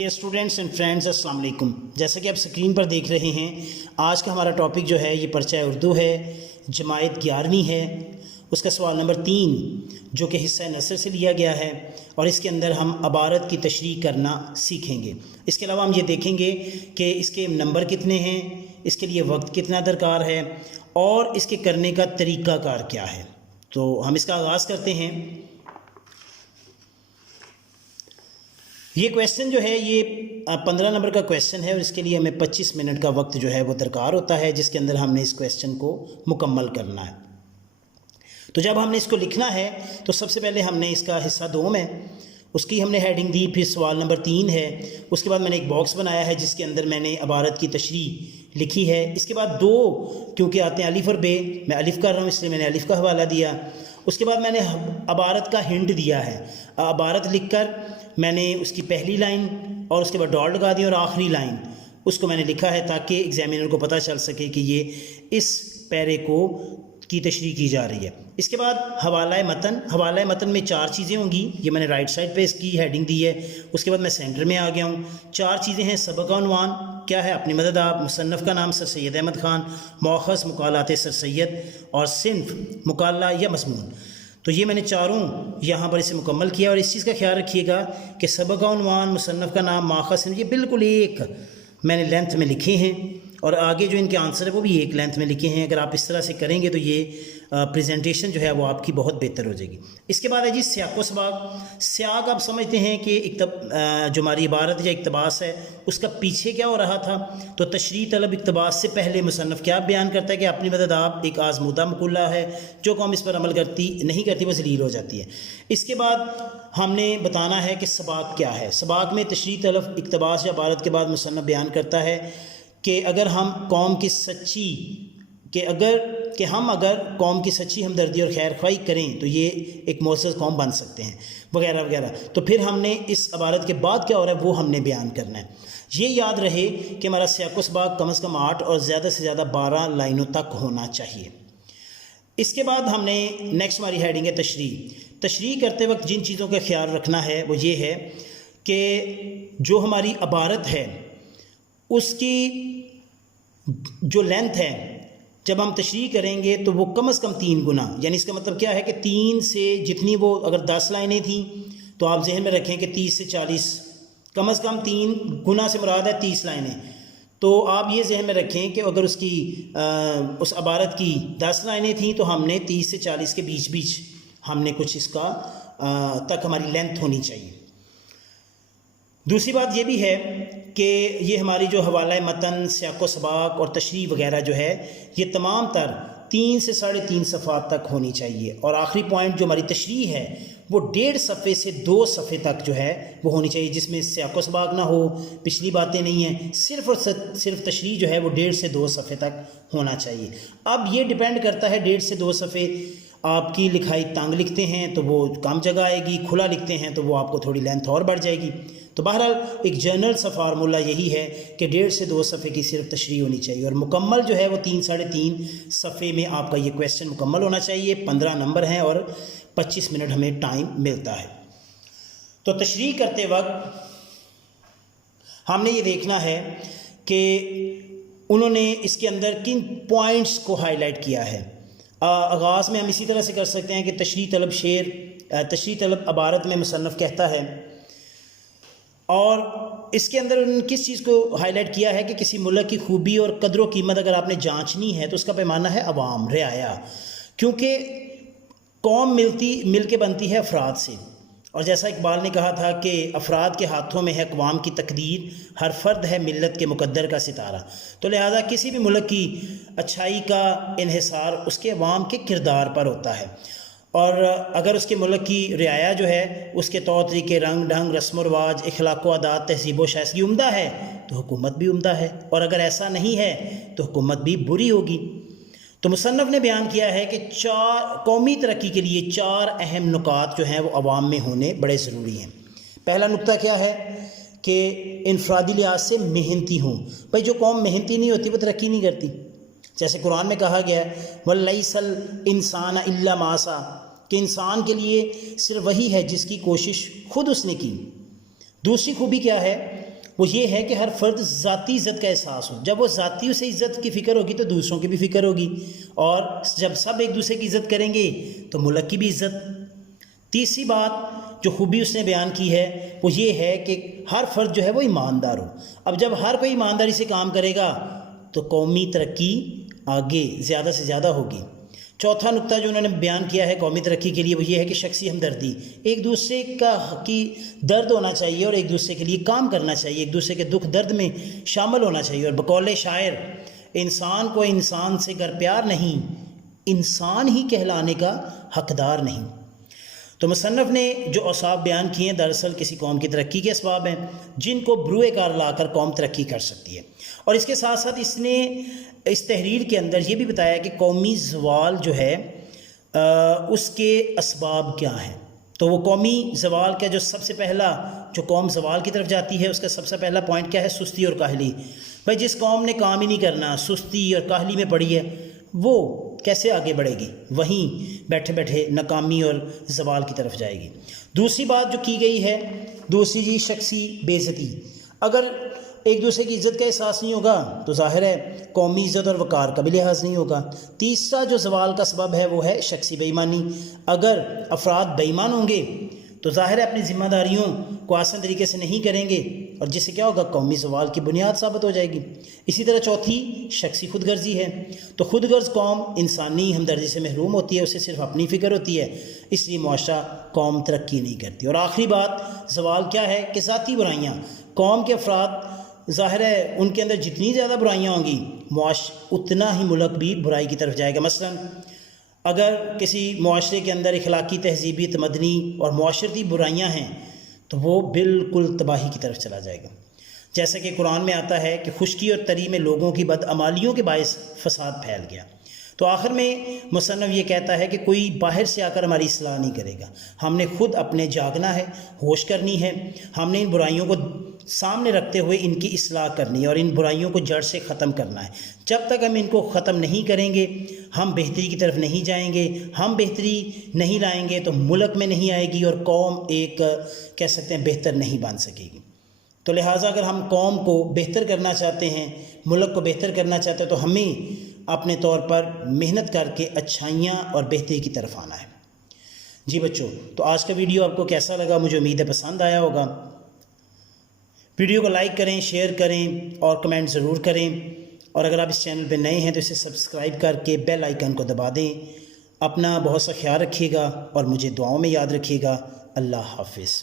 Students and friends السلام علیکم۔ جیسا کہ آپ اسکرین پر دیکھ رہے ہیں، آج کا ہمارا ٹاپک جو ہے یہ پرچہ اردو ہے، جماعت 11ویں ہے، اس کا سوال نمبر 3 جو کہ حصہ نثر سے لیا گیا ہے، اور اس کے اندر ہم عبارت کی تشریح کرنا سیکھیں گے۔ اس کے علاوہ ہم یہ دیکھیں گے کہ اس کے نمبر کتنے ہیں، اس کے لیے وقت کتنا درکار ہے، اور اس کے کرنے کا طریقہ کار کیا ہے۔ تو ہم اس کا آغاز کرتے ہیں۔ یہ کویسچن جو ہے یہ 15 نمبر کا کویسچن ہے، اور اس کے لیے ہمیں 25 منٹ کا وقت جو ہے وہ درکار ہوتا ہے، جس کے اندر ہم نے اس کویسچن کو مکمل کرنا ہے۔ تو جب ہم نے اس کو لکھنا ہے تو سب سے پہلے ہم نے اس کا حصہ دوم ہے، اس کی ہم نے ہیڈنگ دی، پھر سوال نمبر 3 ہے، اس کے بعد میں نے ایک باکس بنایا ہے جس کے اندر میں نے عبارت کی تشریح لکھی ہے۔ اس کے بعد 2 کیونکہ آتے ہیں الف اور بے، میں الف کر رہا ہوں اس لیے میں نے الف کا حوالہ دیا۔ اس کے بعد میں نے عبارت کا ہنٹ دیا ہے، عبارت لکھ کر میں نے اس کی پہلی لائن اور اس کے بعد ڈاٹ لگا دی، اور آخری لائن اس کو میں نے لکھا ہے تاکہ ایگزامینر کو پتہ چل سکے کہ یہ اس پیرے کی تشریح کی جا رہی ہے۔ اس کے بعد حوالہ متن میں 4 چیزیں ہوں گی، یہ میں نے رائٹ سائڈ پہ اس کی ہیڈنگ دی ہے۔ اس کے بعد میں سینٹر میں آ گیا ہوں۔ 4 چیزیں ہیں، سبق عنوان کیا ہے، اپنی مدد آپ، مصنف کا نام سر سید احمد خان، مؤخذ مقالات سر سید، اور صنف مقالہ یا مضمون۔ تو یہ میں نے 4 یہاں پر اسے مکمل کیا، اور اس چیز کا خیال رکھیے گا کہ سبق عنوان، مصنف کا نام، مؤخذ، یہ بالکل ایک میں نے لینتھ میں لکھے ہیں، اور آگے جو ان کے آنسر ہے وہ بھی ایک لینتھ میں لکھے ہیں۔ اگر آپ اس طرح سے کریں گے تو یہ پریزنٹیشن جو ہے وہ آپ کی بہت بہتر ہو جائے گی۔ اس کے بعد ہے جی سیاق و سباق۔ سیاق آپ سمجھتے ہیں کہ جو ہماری عبارت یا اقتباس ہے اس کا پیچھے کیا ہو رہا تھا، تو تشریح طلب اقتباس سے پہلے مصنف کیا بیان کرتا ہے کہ اپنی مدد آپ ایک آزمودہ مقولہ ہے، جو قوم اس پر عمل نہیں کرتی وہ ذلیل ہو جاتی ہے۔ اس کے بعد ہم نے بتانا ہے کہ سباق کیا ہے۔ سباق میں تشریح طلب اقتباس یا عبارت کے بعد مصنف بیان کرتا ہے کہ اگر ہم قوم کی سچی ہمدردی اور خیر خواہی کریں تو یہ ایک معزز قوم بن سکتے ہیں، وغیرہ وغیرہ۔ تو پھر ہم نے اس عبارت کے بعد کیا ہو رہا ہے وہ ہم نے بیان کرنا ہے۔ یہ یاد رہے کہ ہمارا سیاق و سباق کم از کم 8 اور زیادہ سے زیادہ 12 لائنوں تک ہونا چاہیے۔ اس کے بعد ہم نے نیکسٹ ہماری ہیڈنگ ہے تشریح کرتے وقت جن چیزوں کا خیال رکھنا ہے وہ یہ ہے کہ جو ہماری عبارت ہے اس کی جو لینتھ ہے جب ہم تشریح کریں گے تو وہ کم از کم 3 گنا، یعنی اس کا مطلب کیا ہے کہ 3 سے جتنی وہ اگر 10 لائنیں تھیں تو آپ ذہن میں رکھیں کہ 30 سے 40 کم از کم 3 گنا سے مراد ہے 30 لائنیں۔ تو آپ یہ ذہن میں رکھیں کہ اگر اس عبارت کی 10 لائنیں تھیں تو ہم نے 30 سے 40 کے بیچ ہم نے کچھ اس کا تک ہماری لینتھ ہونی چاہیے۔ دوسری بات یہ بھی ہے کہ یہ ہماری جو حوالہ متن، سیاق و سباق اور تشریح وغیرہ جو ہے یہ تمام تر 3 سے 3.5 صفحات تک ہونی چاہیے، اور آخری پوائنٹ جو ہماری تشریح ہے وہ 1.5 صفحے سے 2 صفحے تک جو ہے وہ ہونی چاہیے، جس میں سیاق و سباق نہ ہو، پچھلی باتیں نہیں ہیں، صرف اور صرف تشریح جو ہے وہ 1.5 سے 2 صفحے تک ہونا چاہیے۔ اب یہ ڈیپینڈ کرتا ہے 1.5 سے 2 صفحے آپ کی لکھائی تنگ لکھتے ہیں تو وہ کم جگہ آئے گی، کھلا لکھتے ہیں تو وہ آپ کو تھوڑی لینتھ اور بڑھ جائے گی۔ تو بہرحال ایک جنرل سا فارمولہ یہی ہے کہ 1.5 سے 2 صفحے کی صرف تشریح ہونی چاہیے، اور مکمل جو ہے وہ 3 سے 3.5 صفحے میں آپ کا یہ کویسچن مکمل ہونا چاہیے۔ 15 نمبر ہیں اور 25 منٹ ہمیں ٹائم ملتا ہے۔ تو تشریح کرتے وقت ہم نے یہ دیکھنا ہے کہ انہوں نے اس کے اندر کن پوائنٹس کو ہائی لائٹ کیا ہے۔ آغاز میں ہم اسی طرح سے کر سکتے ہیں کہ تشریح طلب عبارت میں مصنف کہتا ہے، اور اس کے اندر انہوں نے کس چیز کو ہائی لائٹ کیا ہے کہ کسی ملک کی خوبی اور قدر و قیمت اگر آپ نے جانچنی ہے تو اس کا پیمانہ ہے عوام، رعایا، کیونکہ قوم مل کے بنتی ہے افراد سے، اور جیسا اقبال نے کہا تھا کہ افراد کے ہاتھوں میں ہے اقوام کی تقدیر، ہر فرد ہے ملت کے مقدر کا ستارہ۔ تو لہذا کسی بھی ملک کی اچھائی کا انحصار اس کے عوام کے کردار پر ہوتا ہے، اور اگر اس کے ملک کی رعایا جو ہے اس کے طور طریقے، رنگ ڈھنگ، رسم و رواج، اخلاق و عادات، تہذیب و شائستگی عمدہ ہے تو حکومت بھی عمدہ ہے، اور اگر ایسا نہیں ہے تو حکومت بھی بری ہوگی۔ تو مصنف نے بیان کیا ہے کہ قومی ترقی کے لیے 4 اہم نکات جو ہیں وہ عوام میں ہونے بڑے ضروری ہیں۔ پہلا نکتہ کیا ہے کہ انفرادی لحاظ سے محنتی ہوں۔ بھائی جو قوم محنتی نہیں ہوتی وہ ترقی نہیں کرتی۔ جیسے قرآن میں کہا گیا ہے وَلَيْسَ الْإِنسَانَ إِلَّا مَا سَعَىٰ، کہ انسان کے لیے صرف وہی ہے جس کی کوشش خود اس نے کی۔ دوسری خوبی کیا ہے وہ یہ ہے کہ ہر فرد ذاتی عزت کا احساس ہو. جب وہ ذاتی اسے عزت کی فکر ہوگی تو دوسروں کی بھی فکر ہوگی, اور جب سب ایک دوسرے کی عزت کریں گے تو ملک کی بھی عزت. تیسری بات جو خوبی اس نے بیان کی ہے وہ یہ ہے کہ ہر فرد جو ہے وہ ایماندار ہو. اب جب ہر کوئی ایمانداری سے کام کرے گا تو قومی ترقی آگے زیادہ سے زیادہ ہوگی. چوتھا نقطہ جو انہوں نے بیان کیا ہے قومی ترقی کے لیے وہ یہ ہے کہ شخصی ہمدردی, ایک دوسرے کی درد ہونا چاہیے اور ایک دوسرے کے لیے کام کرنا چاہیے, ایک دوسرے کے دکھ درد میں شامل ہونا چاہیے. اور بقول شاعر, انسان کو انسان سے گر پیار نہیں, انسان ہی کہلانے کا حقدار نہیں. تو مصنف نے جو اوصاف بیان کیے ہیں دراصل کسی قوم کی ترقی کے اسباب ہیں جن کو بروئے کار لا کر قوم ترقی کر سکتی ہے. اور اس کے ساتھ ساتھ اس نے اس تحریر کے اندر یہ بھی بتایا کہ قومی زوال جو ہے اس کے اسباب کیا ہیں. تو وہ قومی زوال کا جو سب سے پہلا جو قوم زوال کی طرف جاتی ہے اس کا سب سے پہلا پوائنٹ کیا ہے؟ سستی اور کاہلی. بھائی جس قوم نے کام ہی نہیں کرنا, سستی اور کاہلی میں پڑی ہے, وہ کیسے آگے بڑھے گی؟ وہیں بیٹھے بیٹھے ناکامی اور زوال کی طرف جائے گی. دوسری بات جو کی گئی ہے, دوسری جی شخصی بے عزتی. اگر ایک دوسرے کی عزت کا احساس نہیں ہوگا تو ظاہر ہے قومی عزت اور وقار کا بھی لحاظ نہیں ہوگا. تیسرا جو زوال کا سبب ہے وہ ہے شخصی بے ایمانی. اگر افراد بے ایمان ہوں گے تو ظاہر ہے اپنی ذمہ داریوں کو آسان طریقے سے نہیں کریں گے اور جس سے کیا ہوگا؟ قومی زوال کی بنیاد ثابت ہو جائے گی. اسی طرح چوتھی شخصی خود غرضی ہے. تو خود غرض قوم انسانی ہمدردی سے محروم ہوتی ہے, اسے صرف اپنی فکر ہوتی ہے, اس لیے معاشرہ قوم ترقی نہیں کرتی. اور آخری بات زوال کیا ہے کہ ذاتی برائیاں. قوم کے افراد ظاہر ہے ان کے اندر جتنی زیادہ برائیاں ہوں گی اتنا ہی ملک بھی برائی کی طرف جائے گا. مثلا اگر کسی معاشرے کے اندر اخلاقی, تہذیبی, تمدنی اور معاشرتی برائیاں ہیں تو وہ بالکل تباہی کی طرف چلا جائے گا. جیسا کہ قرآن میں آتا ہے کہ خشکی اور تری میں لوگوں کی بدعمالیوں کے باعث فساد پھیل گیا. تو آخر میں مصنف یہ کہتا ہے کہ کوئی باہر سے آ کر ہماری اصلاح نہیں کرے گا, ہم نے خود اپنے جاگنا ہے, ہوش کرنی ہے. ہم نے ان برائیوں کو سامنے رکھتے ہوئے ان کی اصلاح کرنی ہے اور ان برائیوں کو جڑ سے ختم کرنا ہے. جب تک ہم ان کو ختم نہیں کریں گے ہم بہتری کی طرف نہیں جائیں گے, ہم بہتری نہیں لائیں گے تو ملک میں نہیں آئے گی اور قوم ایک کہہ سکتے ہیں بہتر نہیں بن سکے گی. تو لہٰذا اگر ہم قوم کو بہتر کرنا چاہتے ہیں, ملک کو بہتر کرنا چاہتے ہیں تو ہمیں اپنے طور پر محنت کر کے اچھائیاں اور بہتری کی طرف آنا ہے. جی بچوں, تو آج کا ویڈیو آپ کو کیسا لگا؟ مجھے امید ہے پسند آیا ہوگا. ویڈیو کو لائک کریں, شیئر کریں اور کمنٹ ضرور کریں. اور اگر آپ اس چینل پہ نئے ہیں تو اسے سبسکرائب کر کے بیل آئیکن کو دبا دیں. اپنا بہت سا خیال رکھیے گا اور مجھے دعاؤں میں یاد رکھیے گا. اللہ حافظ.